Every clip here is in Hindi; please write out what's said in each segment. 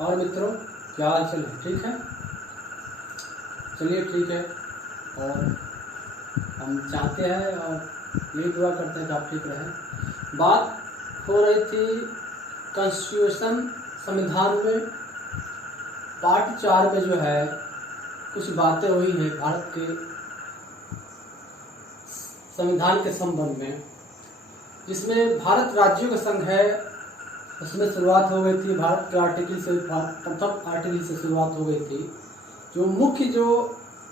और मित्रों, क्या हाल चाल है? ठीक है, चलिए ठीक है। और हम चाहते हैं और यही दुआ करते हैं कि आप ठीक रहें। बात हो रही थी कॉन्स्टिट्यूशन, संविधान में पार्ट 4 में जो है कुछ बातें हुई हैं भारत के संविधान के संबंध में, जिसमें भारत राज्यों का संघ है, उसमें शुरुआत हो गई थी भारत के आर्टिकल से, प्रथम आर्टिकल से शुरुआत हो गई थी। जो मुख्य जो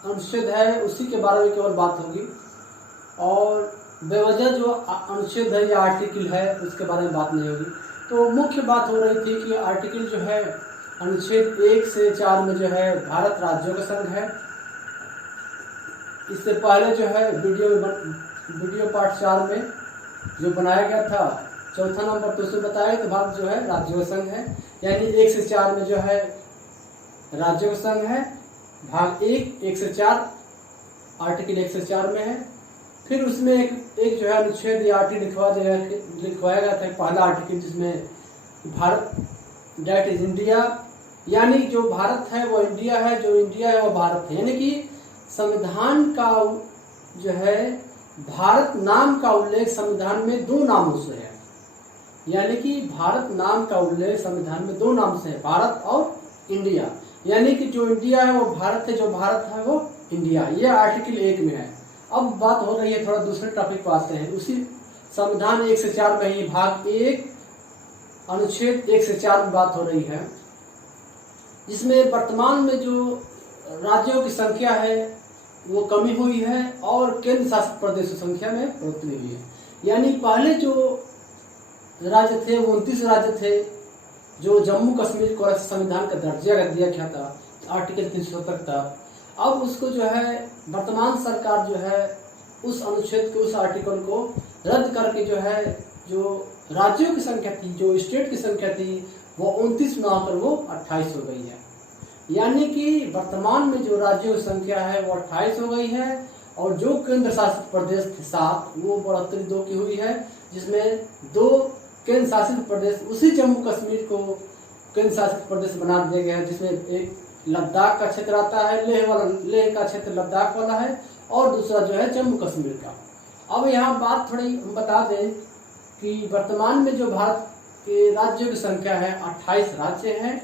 अनुच्छेद है उसी के बारे में केवल बात होगी, और बेवजह जो अनुच्छेद है या आर्टिकल है उसके बारे में बात नहीं होगी। तो मुख्य बात हो रही थी कि आर्टिकल जो है अनुच्छेद 1 से 4 में जो है भारत राज्यों का संघ है। इससे पहले जो है वीडियो पार्ट 4 में जो बनाया गया था, चौथा नंबर तो उसमें बताया तो भाग जो है राज्यों का संघ है, यानी 1 से 4 में जो है राज्यों का संघ है। भाग 1 से 4 आर्टिकल 1 से 4 में है। फिर उसमें एक जो है अनुच्छेद या आर्टिकल लिखवाया गया था, पहला आर्टिकल, जिसमें भारत डेट इज इंडिया, यानी जो भारत है वो इंडिया है, जो इंडिया है वो भारत है। यानी कि संविधान का जो है भारत नाम का उल्लेख संविधान में 2 नामों से है, यानी कि भारत नाम का उल्लेख संविधान में 2 नाम से है, भारत और इंडिया। यानी कि जो इंडिया है वो भारत है, जो भारत है वो इंडिया। ये आर्टिकल 1 में है। अब बात हो रही है, थोड़ा दूसरे टॉपिक पर आते हैं। उसी संविधान 1 से 4 में ही भाग 1 अनुच्छेद 1 से 4 में बात हो रही है, जिसमें वर्तमान में जो राज्यों की संख्या है वो कमी हुई है और केंद्र शासित प्रदेशों की संख्या में बढ़ोतरी हुई है। यानी पहले जो राज्य थे वो 29 राज्य थे, जो जम्मू कश्मीर को संविधान का दर्जा दिया गया था आर्टिकल 370 था। अब उसको जो है वर्तमान सरकार जो है उस अनुच्छेद के उस आर्टिकल को रद्द करके जो है जो राज्यों की संख्या थी, जो स्टेट की संख्या थी, वो 29 न होकर वो 28 हो गई है। यानी कि वर्तमान में जो राज्यों की संख्या है वो 28 हो गई है, और जो केंद्र शासित प्रदेश थे 7, वो बढ़ोतरी 2 की हुई है, जिसमें 2 केंद्र शासित प्रदेश, उसी जम्मू कश्मीर को केंद्र शासित प्रदेश बना दिया गया है, जिसमें एक लद्दाख का क्षेत्र आता है, लेह का क्षेत्र लद्दाख वाला है, और दूसरा जो है जम्मू कश्मीर का। अब यहाँ बात थोड़ी बता दें कि वर्तमान में जो भारत के राज्यों की संख्या है 28 राज्य हैं,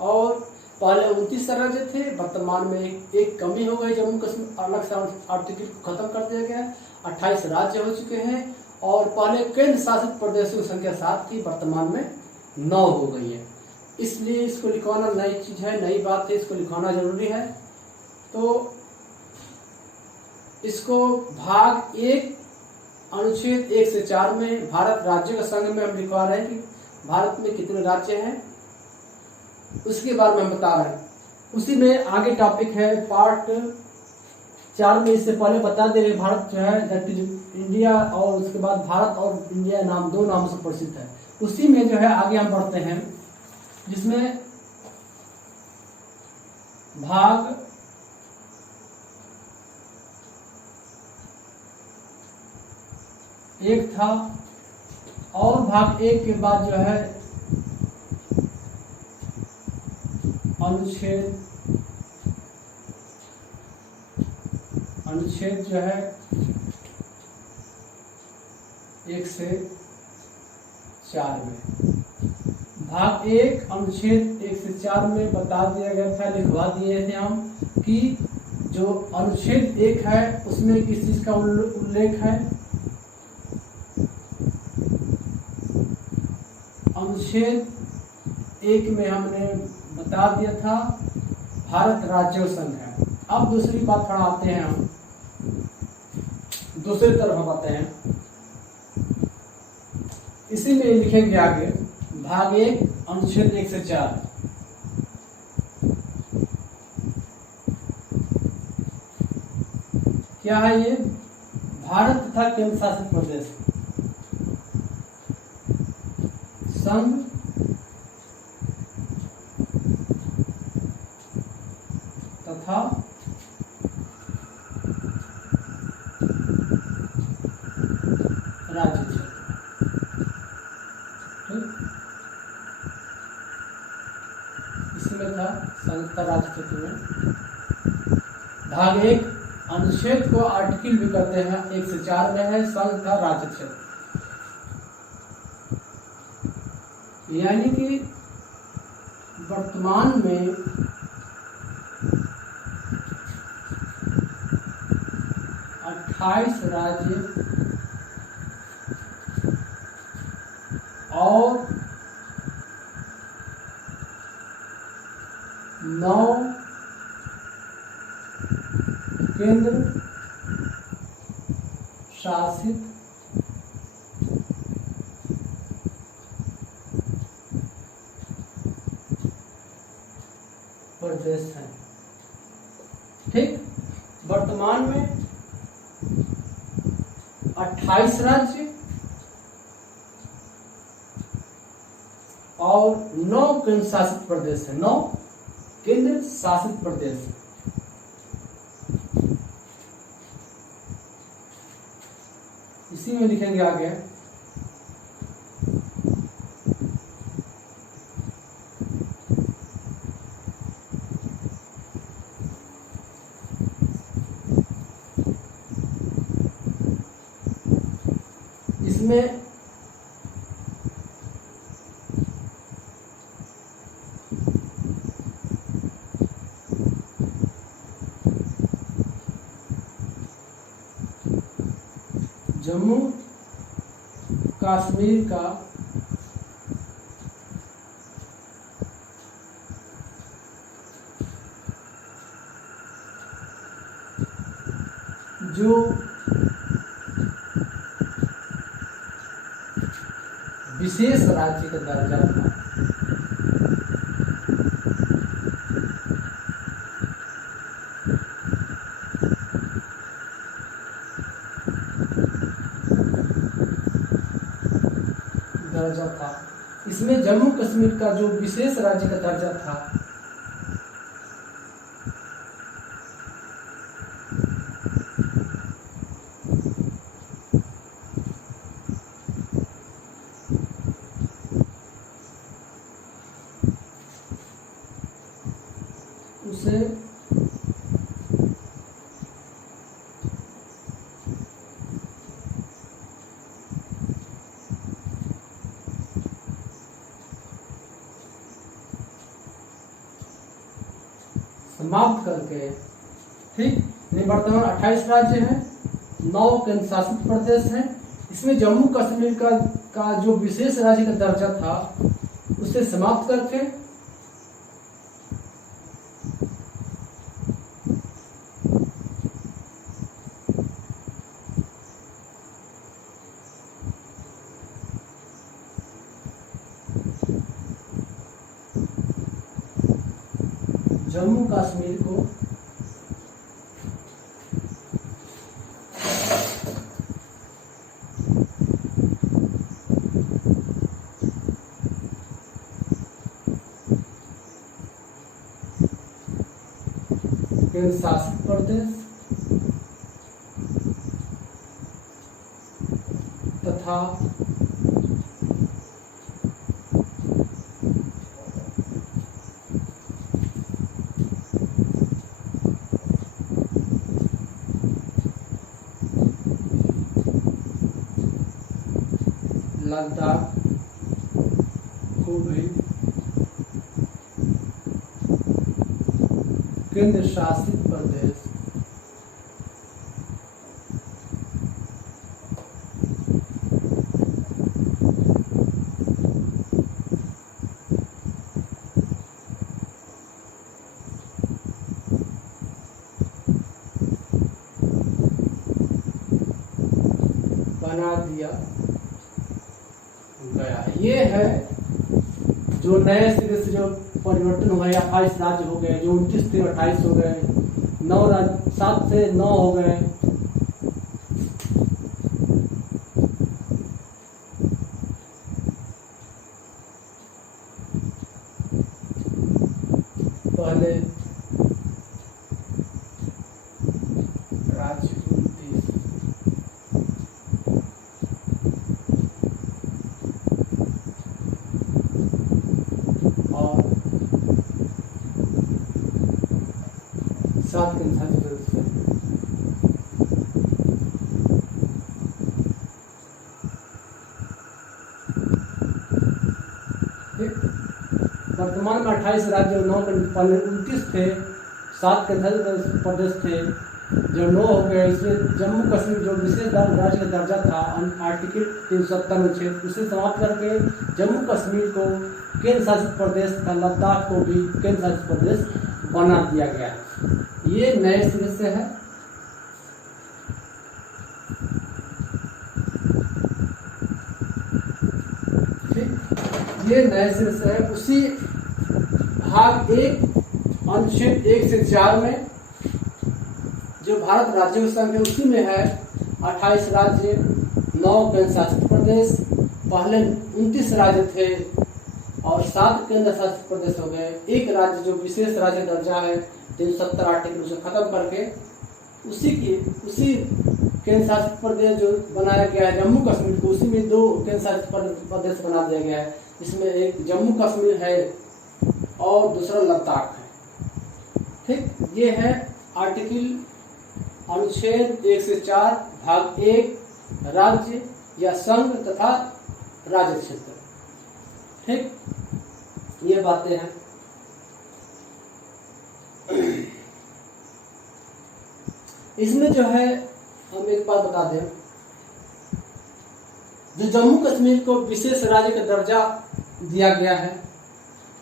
और पहले 29 राज्य थे, वर्तमान में एक कमी हो गई, जम्मू कश्मीर अलग से आर्टिकल को खत्म कर दिया गया, 28 राज्य हो चुके हैं। और पहले केंद्र शासित प्रदेशों की संख्या 7 थी, वर्तमान में 9 हो गई है। इसलिए इसको लिखवाना नई चीज है, नई बात है, इसको लिखवाना जरूरी है। तो इसको भाग 1 अनुच्छेद 1 से 4 में भारत राज्यों का संघ में हम लिखवा रहे हैं कि भारत में कितने राज्य हैं, उसके बारे में हम बता रहे हैं। उसी में आगे टॉपिक है पार्ट 4 में। इससे पहले बता दे रहे भारत जो है दैट इज इंडिया, और उसके बाद भारत और इंडिया नाम 2 नामों से प्रसिद्ध है। उसी में जो है आगे हम बढ़ते हैं, जिसमें भाग 1 था, और भाग 1 के बाद जो है अनुच्छेद जो है 1 से 4 में, भाग 1 अनुच्छेद 1 से 4 में बता दिया गया था, लिखवा दिए थे हम कि जो अनुच्छेद 1 है उसमें किस चीज का उल्लेख है। अनुच्छेद 1 में हमने बता दिया था भारत राज्यों संघ है। अब दूसरी बात थोड़ा आते हैं, हम दूसरी तरफ आते हैं। इसी में लिखेंगे आगे भाग 1 अनुच्छेद 1 से 4। क्या है ये? भारत तथा केंद्र शासित प्रदेश संघ तथा राज्य क्षेत्र। था राज्य क्षेत्र में। भाग 1 अनुच्छेद को आर्टिकल भी कहते हैं, 1 से 4 में है, संघ था राज्य क्षेत्र। यानी कि वर्तमान में 28 राज्य और 9 केंद्र शासित प्रदेश हैं। ठीक, वर्तमान में 28 राज्य और 9 केंद्र शासित प्रदेश है, 9 केंद्र शासित प्रदेश। इसी में लिखेंगे आगे, इसमें जम्मू कश्मीर का जो विशेष राज्य का दर्जा था, इसमें जम्मू कश्मीर का जो विशेष राज्य का दर्जा था, उसे समाप्त करके, ठीक, वर्तमान 28 राज्य हैं, 9 केंद्र शासित प्रदेश हैं। इसमें जम्मू कश्मीर का जो विशेष राज्य का दर्जा था उसे समाप्त करके जम्मू कश्मीर को केंद्र शासित प्रदेश तथा लद्दाख को भी केंद्र शासित प्रदेश बना दिया गया। ये है जो नए सिरे से जो परिवर्तन हुआ है। 28 राज्य हो गए, जो 29 थे 28 हो गए, 9 राज्य 7 से 9 हो गए। पहले राज्य 29 और 7 केंद्र शासित प्रदेश हैं। वर्तमान में 28 राज्य और 9 पहले 29 थे, 7 केंद्र प्रदेश थे, जो 9 हो गए। इसमें जम्मू कश्मीर जो विशेष राज्य का दर्जा था आर्टिकल 370 अनुच्छेद उसे समाप्त करके जम्मू कश्मीर को केंद्र शासित प्रदेश तथा लद्दाख को भी केंद्र शासित प्रदेश बना दिया गया। ये नए सिरे से है। ये नए सिरे से है। उसी भाग 1 अनुच्छेद 1 से 4 में जो भारत राज्यों की संख्या उसी में है 28 राज्य, 9 केंद्र शासित प्रदेश। पहले 29 राज्य थे और 7 केंद्र शासित प्रदेश हो गए। एक राज्य जो विशेष राज्य दर्जा है 370 आर्टिकल उसे खत्म करके उसी केंद्र शासित प्रदेश जो बनाया गया है जम्मू कश्मीर को, उसी में 2 केंद्र शासित प्रदेश बना दिया गया है। इसमें एक जम्मू कश्मीर है और दूसरा लद्दाख है। ठीक, ये है आर्टिकल अनुच्छेद 1 से 4 भाग 1 राज्य या संघ तथा राज्य क्षेत्र। ठीक, ये बातें हैं। इसमें जो है हम एक बात बता दें, जो जम्मू कश्मीर को विशेष राज्य का दर्जा दिया गया है,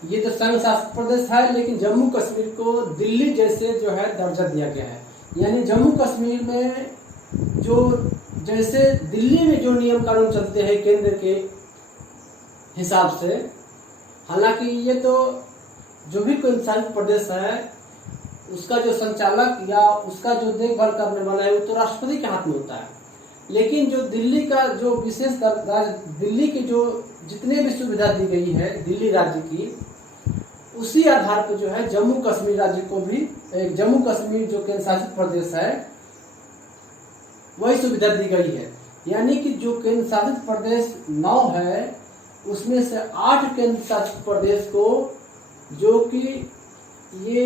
ये तो संघ शासित प्रदेश है, लेकिन जम्मू कश्मीर को दिल्ली जैसे जो है दर्जा दिया गया है। यानी जम्मू कश्मीर में जो जैसे दिल्ली में जो नियम कानून चलते हैं केंद्र के हिसाब से, हालांकि ये तो जो भी कोई शासित प्रदेश है उसका जो संचालक या उसका जो देखभाल करने वाला है वो तो राष्ट्रपति के हाथ में होता है। लेकिन जो दिल्ली का जो विशेष दिल्ली की जो जितने भी सुविधा दी गई है दिल्ली राज्य की, उसी आधार पर जो है जम्मू कश्मीर राज्य को भी जम्मू कश्मीर जो केंद्र शासित प्रदेश है वही सुविधा दी गई है। यानी कि जो केंद्र शासित प्रदेश 9 है उसमें से 8 केंद्र शासित प्रदेश को, जो कि ये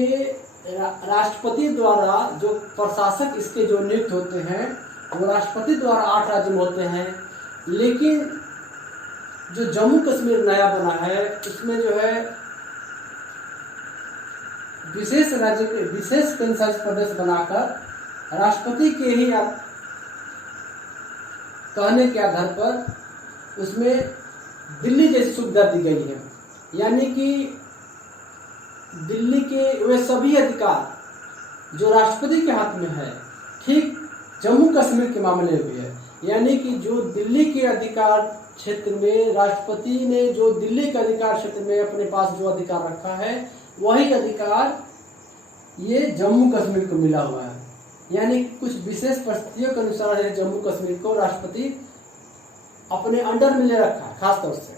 राष्ट्रपति द्वारा जो प्रशासक इसके जो नियुक्त होते हैं वो राष्ट्रपति द्वारा 8 राज्य में होते हैं। लेकिन जो जम्मू कश्मीर नया बना है उसमें जो है विशेष राज्य के विशेष केंद्र शासित प्रदेश बनाकर राष्ट्रपति के ही कहने के आधार पर उसमें दिल्ली जैसी सुविधा दी गई है। यानी कि दिल्ली के वे सभी अधिकार जो राष्ट्रपति के हाथ में है, ठीक जम्मू कश्मीर के मामले में भी है। यानी कि जो दिल्ली के अधिकार क्षेत्र में राष्ट्रपति ने जो दिल्ली के अधिकार क्षेत्र में अपने पास जो अधिकार रखा है वही अधिकार ये जम्मू कश्मीर को मिला हुआ है। यानी कुछ विशेष परिस्थितियों के अनुसार है जम्मू कश्मीर को राष्ट्रपति अपने अंडर में ले रखा है खास तौर से।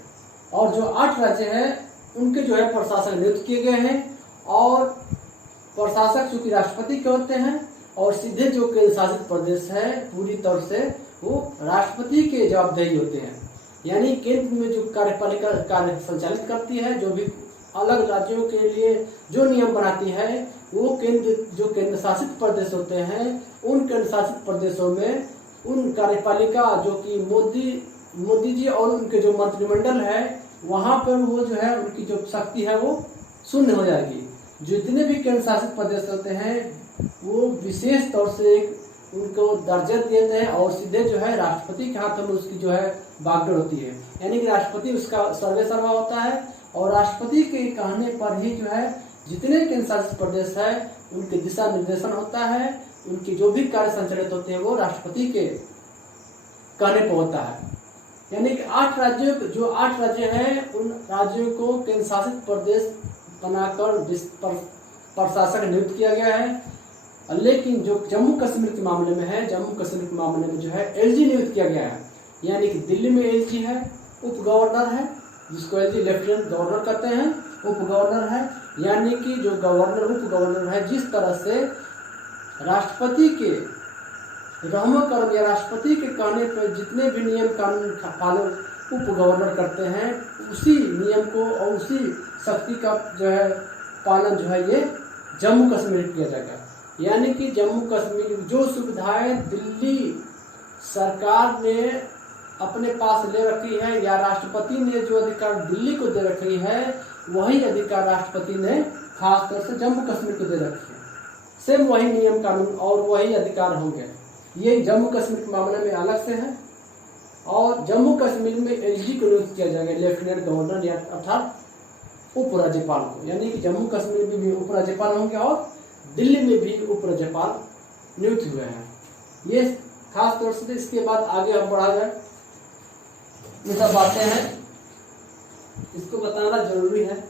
और जो 8 राज्य हैं उनके जो है प्रशासक नियुक्त किए गए हैं और प्रशासक चूंकि राष्ट्रपति के होते हैं और सीधे जो केंद्र शासित प्रदेश है पूरी तौर से वो राष्ट्रपति के जवाबदेही होते हैं। यानी केंद्र में जो कार्यपालिका कार्य संचालित करती है, जो भी अलग राज्यों के लिए जो नियम बनाती है, वो जो केंद्र शासित प्रदेश होते हैं उन केंद्र शासित प्रदेशों में उन कार्यपालिका जो कि मोदी जी और उनके जो मंत्रिमंडल है वहां पर वो जो है उनकी जो शक्ति है वो शून्य हो जाएगी। जितने भी केंद्र शासित प्रदेश होते हैं वो विशेष तौर से उनको दर्जा देते हैं और सीधे जो है राष्ट्रपति के हाथों में उसकी जो है बागडोर होती है। यानी कि राष्ट्रपति उसका सर्वेसर्वा होता है और राष्ट्रपति के कहने पर ही जो है जितने केंद्र शासित प्रदेश है उनके दिशा निर्देशन होता है, उनकी जो भी कार्य संचालित होते हैं वो राष्ट्रपति के कहने पर होता है। यानी कि 8 राज्य हैं उन राज्यों को केंद्र शासित प्रदेश बनाकर प्रशासक नियुक्त किया गया है। लेकिन जो जम्मू कश्मीर के मामले में है, जम्मू कश्मीर के मामले में जो है एलजी नियुक्त किया गया है। यानी कि दिल्ली में एलजी है, उप गवर्नर है जिसको एलजी लेफ्टिनेंट गवर्नर कहते हैं, उप गवर्नर है। यानी कि जो गवर्नर उप गवर्नर है, जिस तरह से राष्ट्रपति के रहमो कर्म या राष्ट्रपति के कहने पर जितने भी नियम कानून पालन उप गवर्नर करते हैं उसी नियम को और उसी शक्ति का जो है पालन जो है ये जम्मू कश्मीर किया जाएगा। यानी कि जम्मू कश्मीर जो सुविधाएं दिल्ली सरकार ने अपने पास ले रखी है या राष्ट्रपति ने जो अधिकार दिल्ली को दे रखी है, वही अधिकार राष्ट्रपति ने खासतौर से जम्मू कश्मीर को दे रखी है। सेम वही नियम कानून और वही अधिकार होंगे। ये जम्मू कश्मीर के मामले में अलग से है। और जम्मू कश्मीर में एसडी को नियुक्त किया जाएगा, लेफ्टिनेंट गवर्नर या अर्थात उपराज्यपाल को, यानी कि जम्मू कश्मीर में भी उपराज्यपाल होंगे और दिल्ली में भी उपराज्यपाल नियुक्त हुए हैं। ये खास तौर से इसके बाद आगे हम बढ़ा जाए, ये सब बातें हैं, इसको बताना जरूरी है।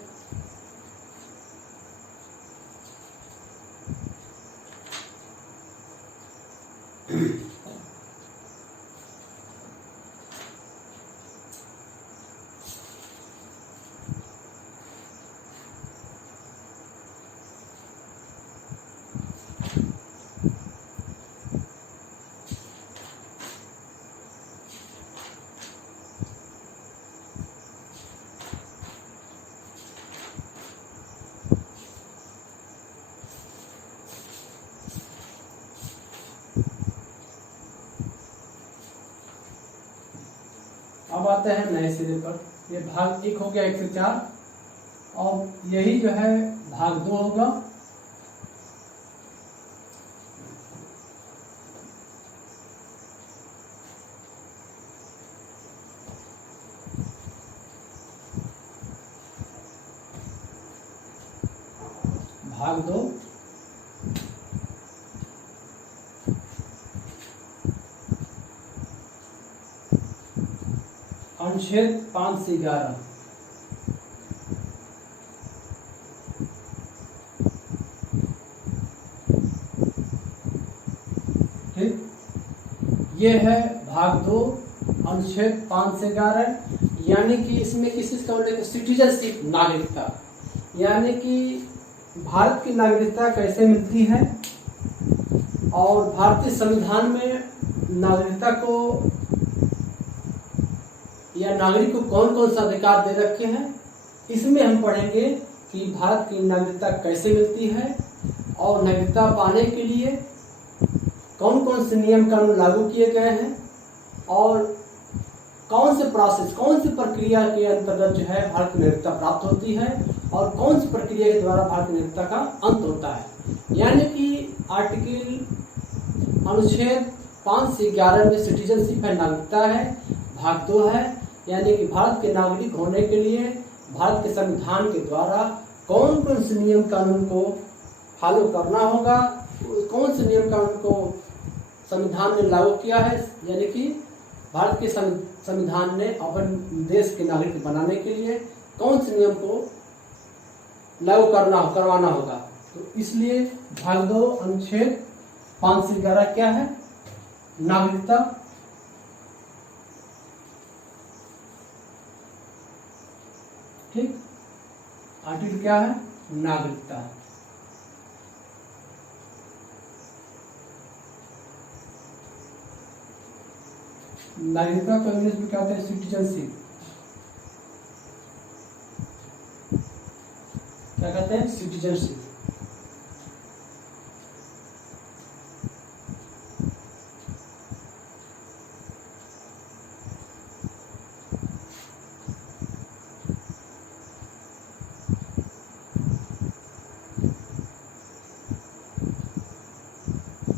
अब आते हैं नए सिरे पर। ये भाग 1 हो गया 1 से 4 और यही जो है भाग 2 होगा। भाग 2 अनुच्छेद 5 से 11। ठीक, ये है भाग 2 अनुच्छेद 5 से 11, यानी कि इसमें किसी का उल्लेख सिटीजनशिप, नागरिकता, यानी कि भारत की नागरिकता कैसे मिलती है और भारतीय संविधान में नागरिकता को या नागरिक को कौन कौन सा अधिकार दे रखे हैं, इसमें हम पढ़ेंगे कि भारत की नागरिकता कैसे मिलती है और नागरिकता पाने के लिए कौन कौन से नियम कानून लागू किए गए हैं और कौन से प्रोसेस, कौन सी प्रक्रिया के अंतर्गत जो है भारत की नागरिकता प्राप्त होती है और कौन सी प्रक्रिया के द्वारा भारत की नागरिकता का अंत होता है। यानी कि आर्टिकल अनुच्छेद 5 से 11 में सिटीजनशिप है, नागरिकता है। भाग 2 है, यानी कि भारत के नागरिक होने के लिए भारत के संविधान के द्वारा कौन कौन से नियम कानून को फॉलो करना होगा, कौन से नियम कानून को संविधान ने लागू किया है, यानी कि भारत के संविधान ने अपने देश के नागरिक बनाने के लिए कौन से नियम को लागू करवाना होगा। तो इसलिए भाग 2 अनुच्छेद 5 से 11 क्या है, नागरिकता। ठीक, आर्टिकल क्या है, नागरिकता। नागरिकता को इंग्लिश में क्या होता है, सिटीजनशिप। क्या कहते हैं, सिटीजनशिप।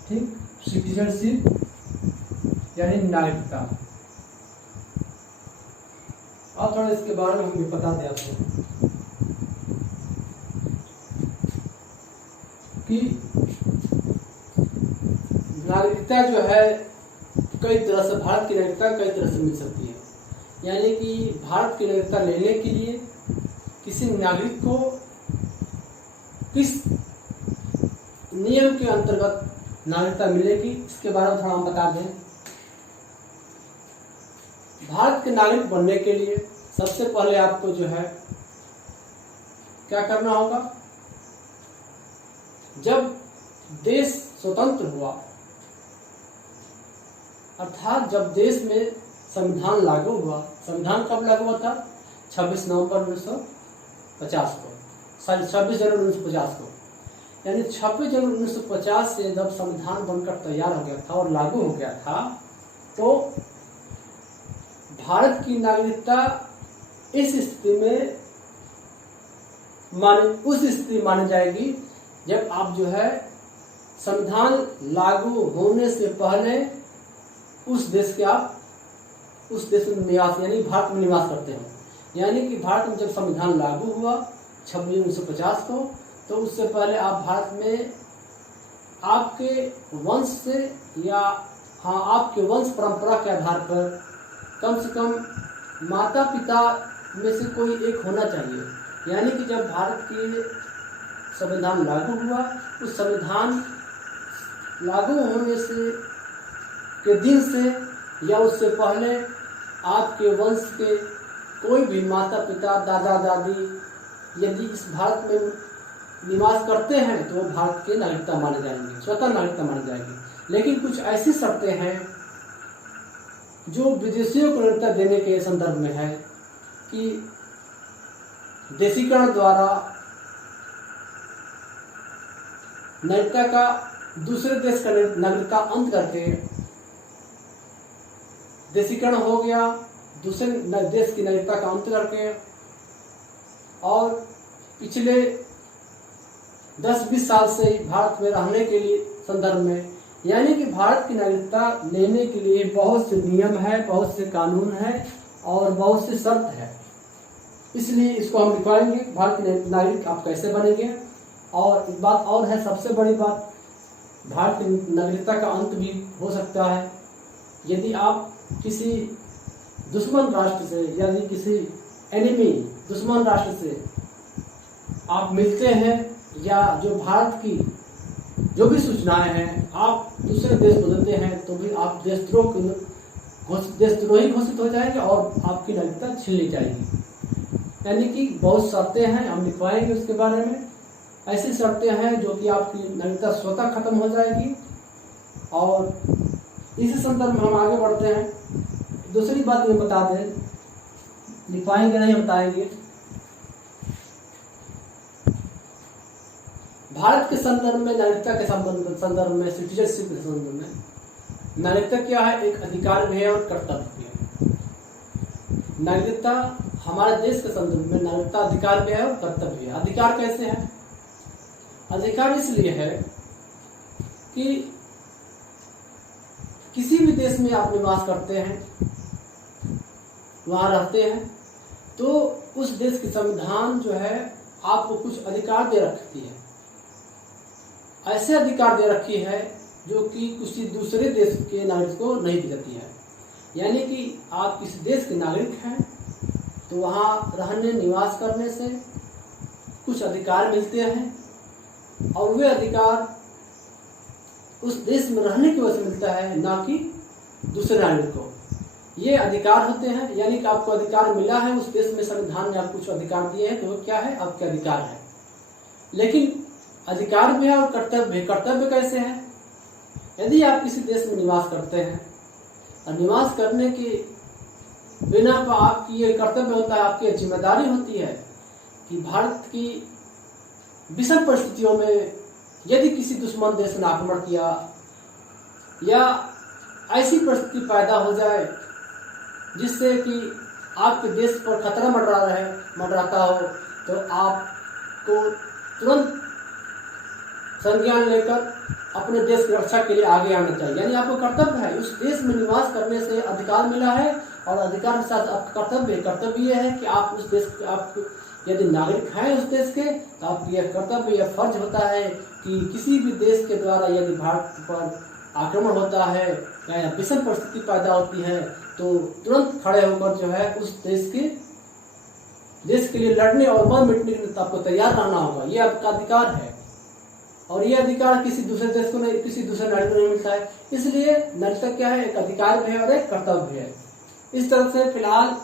ठीक, सिटीजनशिप यानी नागरिकता। और थोड़ा इसके बारे में हम भी बता दें आपको कि नागरिकता जो है कई तरह से, भारत की नागरिकता कई तरह से मिल सकती है। यानी कि भारत की नागरिकता लेने के लिए किसी नागरिक को किस नियम के अंतर्गत नागरिकता मिलेगी, इसके बारे में थोड़ा हम बता दें। भारत के नागरिक बनने के लिए सबसे पहले आपको जो है क्या करना होगा, जब देश स्वतंत्र हुआ, अर्थात जब देश में संविधान लागू हुआ। संविधान कब लागू हुआ था, 26 नवंबर 1950 को, 26 जनवरी 1950 को। यानी 26 जनवरी 1950 से जब संविधान बनकर तैयार हो गया था और लागू हो गया था, तो भारत की नागरिकता इस स्थिति में उस स्थिति मानी जाएगी जब आप जो है संविधान लागू होने से पहले उस देश में निवास यानी भारत में निवास करते हैं। यानी कि भारत में जब संविधान लागू हुआ 26 जनवरी 1950 को, तो उससे पहले आप भारत में आपके वंश से या आपके वंश परंपरा के आधार पर कम से कम माता पिता में से कोई एक होना चाहिए। यानी कि जब भारत की संविधान लागू हुआ, उस संविधान लागू होने से के दिन से या उससे पहले आपके वंश के कोई भी माता पिता दादा दादी यदि इस भारत में निवास करते हैं तो वो भारत के नागरिकता माने जाएंगे, स्वतः नागरिकता मानी जाएगी। लेकिन कुछ ऐसी शर्तें हैं जो विदेशियों को नागरिकता देने के संदर्भ में है कि देशीकरण द्वारा नागरिकता का दूसरे देश का नागरिकता अंत करके देशीकरण हो गया, दूसरे देश की नागरिकता का अंत करके, और पिछले 10-20 साल से भारत में रहने के लिए संदर्भ में, यानी कि भारत की नागरिकता लेने के लिए बहुत से नियम है, बहुत से कानून है और बहुत से शर्त है। इसलिए इसको हम लिखवाएंगे भारत के नागरिक आप कैसे बनेंगे। और एक बात और है, सबसे बड़ी बात, भारत की नागरिकता का अंत भी हो सकता है यदि आप किसी दुश्मन राष्ट्र से, यदि किसी एनिमी दुश्मन राष्ट्र से आप मिलते हैं या जो भारत की जो भी सूचनाएं हैं आप दूसरे देश को देते हैं, तो भी आप देशद्रोही घोषित हो जाएंगे और आपकी नागरिकता छीन ली जाएगी। यानी कि बहुत शर्तें हैं, हम लिखवाएंगे उसके बारे में। ऐसी शर्तें हैं जो कि आपकी नागरिकता स्वतः खत्म हो जाएगी। और इसी संदर्भ में हम आगे बढ़ते हैं। दूसरी बात ये बता दें, लिखवाएंगे नहीं बताएंगे, भारत के संदर्भ में नागरिकता के संदर्भ में, सिटीजनशिप के संदर्भ में नागरिकता क्या है? एक अधिकार भी है और कर्तव्य भी है। नागरिकता हमारे देश के संदर्भ में नागरिकता अधिकार भी है और कर्तव्य भी है। अधिकार कैसे है? अधिकार इसलिए है कि किसी भी देश में आप निवास करते हैं, वहां रहते हैं, तो उस देश की संविधान जो है आपको कुछ अधिकार दे रखती है। ऐसे अधिकार दे रखी है जो कि किसी दूसरे देश के नागरिक को नहीं दी जाती है। यानी कि आप किसी देश के नागरिक हैं तो वहाँ रहने निवास करने से कुछ अधिकार मिलते हैं, और वे अधिकार उस देश में रहने की वजह से मिलता है, ना कि दूसरे नागरिक को। ये अधिकार होते हैं, यानी कि आपको अधिकार मिला है, उस देश में संविधान ने आपको कुछ अधिकार दिए हैं, तो वो क्या है? आपके अधिकार है। लेकिन अधिकार भी है और कर्तव्य भी। कर्तव्य कैसे है? यदि आप किसी देश में निवास करते हैं और निवास करने के बिना पर आपकी ये कर्तव्य होता है, आपकी जिम्मेदारी होती है कि भारत की विषम परिस्थितियों में यदि किसी दुश्मन देश ने आक्रमण किया या ऐसी परिस्थिति पैदा हो जाए जिससे कि आपके देश पर खतरा मंडराता हो, तो आपको तुरंत संज्ञान लेकर अपने देश की रक्षा के लिए आगे आना चाहिए। यानी आपको कर्तव्य है, उस देश में निवास करने से अधिकार मिला है और अधिकार के साथ आपका कर्तव्य यह है कि आप उस देश के, आप यदि नागरिक हैं उस देश के, तो आपकी यह कर्तव्य या फर्ज होता है कि किसी भी देश के द्वारा यदि भारत पर आक्रमण होता है या विषम परिस्थिति पैदा होती है, तो तुरंत खड़े होकर जो है उस देश के लिए लड़ने और मर मिटने के लिए आपको तैयार रहना होगा। ये आपका अधिकार है, और ये अधिकार किसी दूसरे देश को नहीं, किसी दूसरे नागरिक को नहीं मिलता है। इसलिए नागरिकता क्या है? एक अधिकार भी है और एक कर्तव्य भी है। इस तरह से फिलहाल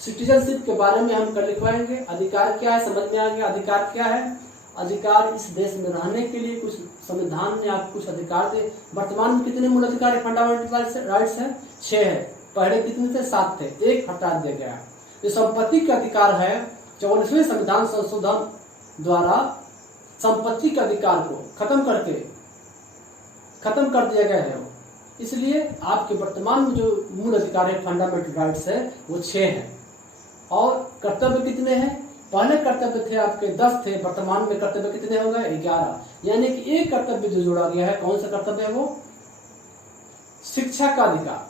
सिटीजनशिप के बारे में हम कल लिखवाएंगे। अधिकार क्या है समझ में आ गया। अधिकार क्या है? अधिकार इस देश में रहने के लिए कुछ संविधान ने आपको कुछ अधिकार दे। वर्तमान में कितने मूल अधिकार फंडामेंटल राइट्स है? 6 है। पहले कितने थे? 7 थे, 1 हटा दिया गया। जो संपत्ति का अधिकार है 44वें संविधान संशोधन द्वारा संपत्ति के अधिकार को खत्म कर दिया गया है। इसलिए आपके वर्तमान में जो मूल अधिकार है, फंडामेंटल राइट्स है, वो 6 हैं। और कर्तव्य कितने हैं? पहले कर्तव्य थे आपके 10 थे, वर्तमान में कर्तव्य कितने हो गए? 11। यानी कि एक कर्तव्य जो जोड़ा गया है, कौन सा कर्तव्य है वो? शिक्षा का अधिकार।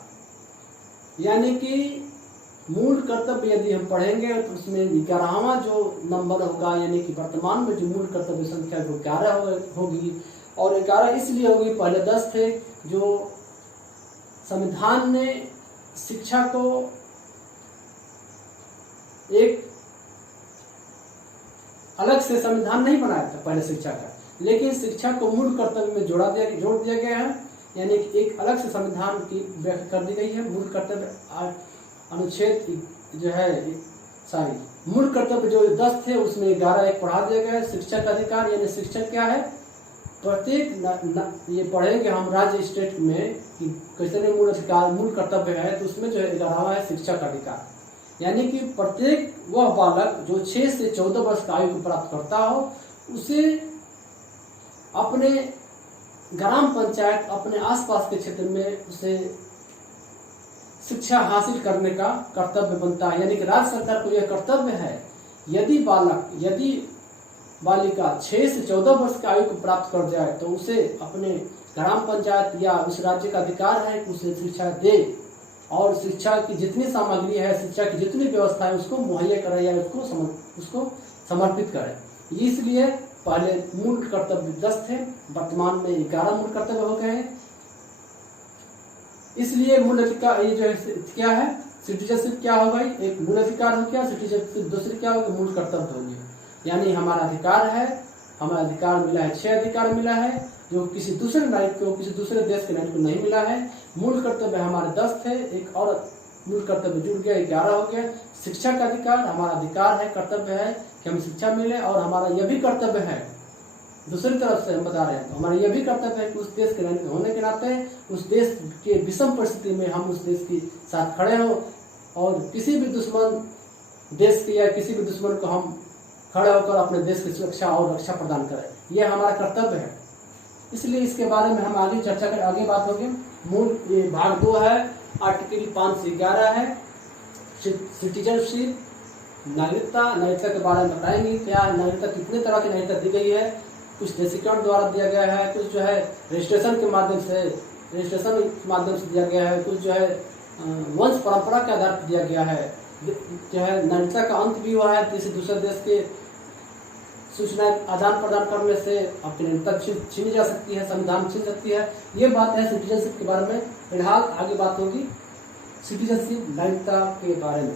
यानी कि मूल कर्तव्य यदि हम पढ़ेंगे तो उसमें 11वां जो नंबर होगा, यानी कि वर्तमान में जो मूल कर्तव्य संख्या वो 11 होगी। और 11 इसलिए होगी, पहले 10 थे। जो संविधान ने शिक्षा को एक अलग से संविधान नहीं बनाया था पहले शिक्षा का, लेकिन शिक्षा को मूल कर्तव्य में जोड़ दिया गया है। यानी कि एक अलग से संविधान की व्याख्या कर दी गई है। मूल कर्तव्य अनुच्छेद जो है मूल कर्तव्य जो 10 थे उसमें 11 एक बढ़ा दिया गया है। शिक्षा का अधिकार, यानी शिक्षक क्या है? प्रत्येक ये पढ़ेंगे हम राज्य स्टेट में कि कैसे मूल अधिकार मूल कर्तव्य है, तो उसमें जो है 11वां है शिक्षा का अधिकार। यानी कि प्रत्येक वह बालक जो 6 से 14 वर्ष का आयु को प्राप्त करता हो, उसे अपने ग्राम पंचायत, अपने आसपास के क्षेत्र में उसे शिक्षा हासिल करने का कर्तव्य बनता है। यानी कि राज्य सरकार को यह कर्तव्य है, यदि बालिका 6 से 14 वर्ष की आयु को प्राप्त कर जाए तो उसे अपने ग्राम पंचायत या उस राज्य का अधिकार है कि उसे शिक्षा दे, और शिक्षा की जितनी सामग्री है, शिक्षा की जितनी व्यवस्था है, उसको मुहैया करे या उसको समर्पित करे। इसलिए पहले मूल कर्तव्य 10 थे, वर्तमान में 11 मूल कर्तव्य हो गए हैं। इसलिए मूल अधिकार ये जो है क्या है? सिटीजनशिप क्या हो गई? एक मूल अधिकार हो गया, सिटीजनशिप दूसरी क्या होगी? मूल कर्तव्य होगी। यानी हमारा अधिकार है, हमारा अधिकार मिला है, 6 अधिकार मिला है, जो किसी दूसरे नागरिक को, किसी दूसरे देश के नागरिक को नहीं मिला है। मूल कर्तव्य हमारे 10 थे, एक और मूल कर्तव्य जुड़ गया, 11 हो गया। शिक्षा का अधिकार हमारा अधिकार है, कर्तव्य है कि हमें शिक्षा मिले, और हमारा यह भी कर्तव्य है, दूसरी तरफ से हम बता रहे हैं, तो हमारा यह भी कर्तव्य है कि उस देश के नागरिक होने के नाते उस देश के विषम परिस्थिति में हम उस देश के साथ खड़े हों, और किसी भी दुश्मन देश के या किसी भी दुश्मन को हम खड़े होकर अपने देश की सुरक्षा और रक्षा प्रदान करें। यह हमारा कर्तव्य है। इसलिए इसके बारे में हम आगे चर्चा करें, आगे बात होगी। मूल ये भाग 2 है, आर्टिकल 5 से 11 है, सिटीजनशिप, नागरिकता के बारे में बताएंगे। क्या नागरिकता, कितने तरह की नागरिकता दी गई है? कुछ देशीकरण द्वारा दिया गया है, कुछ जो है रजिस्ट्रेशन के माध्यम से दिया गया है, कुछ जो है वंश परंपरा के आधार पर दिया गया है। जो है नागरिकता का अंत भी हुआ है, किसी दूसरे देश के सूचना आदान प्रदान करने से अपनी नागरिकता छीनी जा सकती है, संविधान छीन सकती है। ये बात है सिटीजनशिप के बारे में। फिलहाल आगे बात होगी सिटीजनशिप, नागरिकता के बारे में।